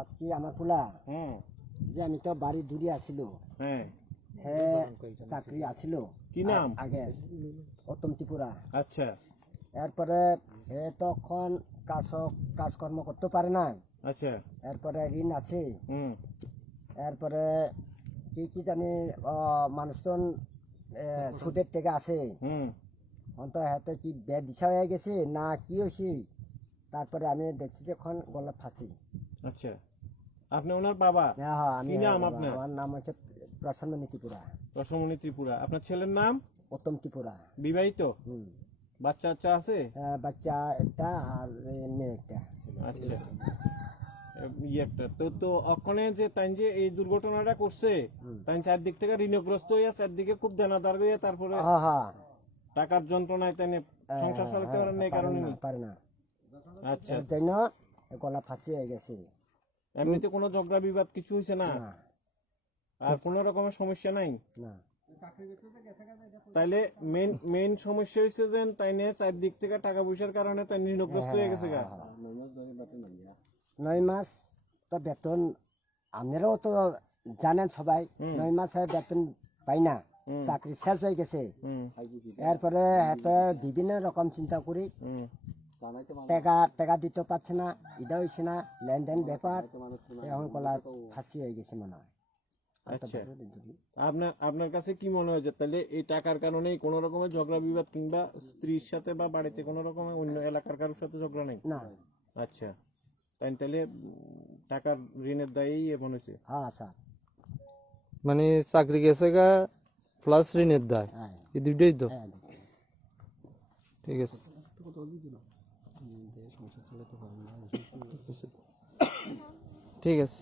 আজকে আমার পোলা হুম যে আমি তো বাড়ি দূরে আসিল হ্যাঁ হে চাকরি আসিল কি নাম আগে উত্তম ত্রিপুরা। আচ্ছা এরপরে হে তখন কাজকর্ম করতে পারে না। আচ্ছা এরপরে ঋণ আছে। হুম এরপরে কি কি জানি মানুষ তো সুদের থেকে আছে। হুম অন্তত হাতে কি দিশা হয়ে গেছে না কি হয়েছে। তারপরে আমি দেখছি যে এখন গলা ফাঁসি। আচ্ছা আপনি ওনার বাবা হ্যাঁ আমি কি নাম আপনার আমার নাম হচ্ছে প্রসন্ন ত্রিপুরা। রসমণি ত্রিপুরা আপনার ছেলের নাম উত্তম ত্রিপুরা। বিবাহিত হুম বাচ্চা কাচ্চা আছে বাচ্চা একটা আর মেয়ে একটা। আচ্ছা একটা তো তো ওখানে যে তাই যে এই দুর্ঘটনাটা করছে তাই চারদিক থেকে ঋণগ্রস্ত হইয়া চারদিকে খুব দেনাদার হইয়া তারপরে হ্যাঁ হ্যাঁ টাকার যন্ত্রণায় তাই সংসার চালাতে পারেন না এই কারণে নি পারে না। আচ্ছা এর জন্য গলা ফাঁসি হয়ে গেছে। এমনিতে কোনো ঝগড়া বিবাদ কিছু হয়েছে না না আর কোনো রকমের সমস্যা নাই না তাইলে মেইন সমস্যা হয়েছে যে তাই নিয়ে চারদিক থেকে টাকা পয়সার কারণে তাই ঋণগ্রস্ত হয়ে গেছে গা 9 মাস তো বেতন আপনারাও তো জানেন সবাই 9 মাস বেতন পাই না চাকরি শেষ হয়ে গেছে। এরপরে হাতে বিভিন্ন রকম চিন্তা করি টাকা দিতে পারছে না ইটা হয়েছে না লেনদেন ব্যাপার এখন কলা ফাঁসি হয়ে গেছে মনে হয়। আচ্ছা আপনার কাছে কি মনে হয় যে তাহলে এই টাকার কারণে কোনো রকমের ঝগড়া বিবাদ কিংবা স্ত্রীর সাথে বা বাড়িতে কোনো রকমের অন্য এলাকার কারোর সাথে ঝগড়া নেই না আচ্ছা তাহলে টাকার ঋণের দায়েই এমন হয়েছে হ্যাঁ স্যার মানে চাকরি গেছে গা প্লাস ঋণের দায় এই দুইটাই তো ঠিক আছে ঠিক আছে।